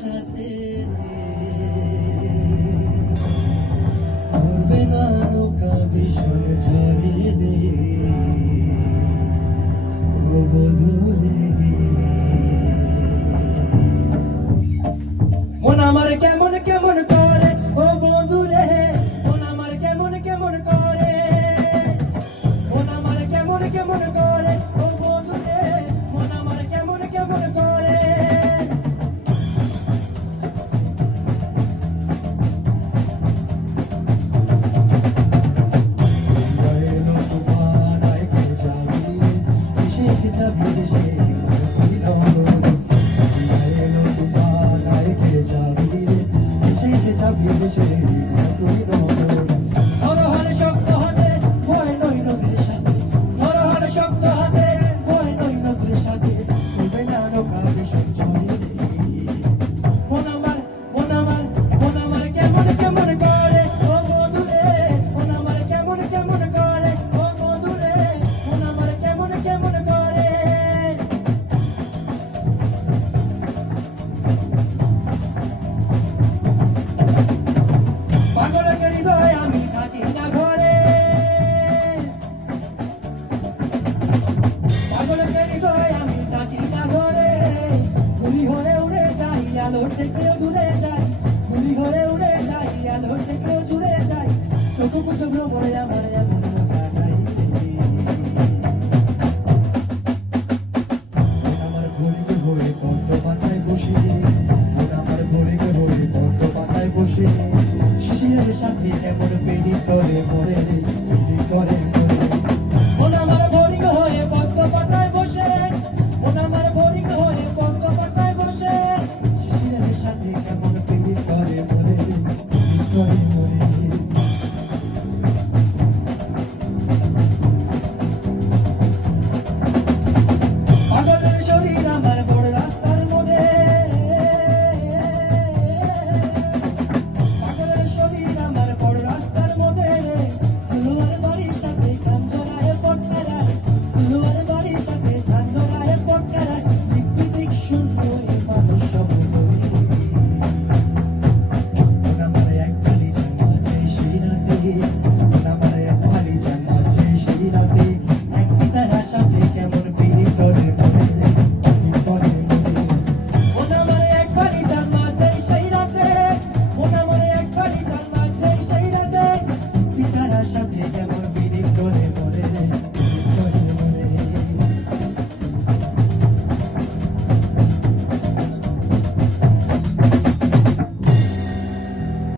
সাথে করবে না নৌকা ভীষণ ঝরিয়ে দে। ও আমার কে আলোর থেকেও দূরে যাই গুলি ঘরে উড়ে যাই আলোর থেকেও দূরে যাই চোখ কুচো ভ্রমণে আমার শিশিরের সাথে এমন পেড়ি করে মরে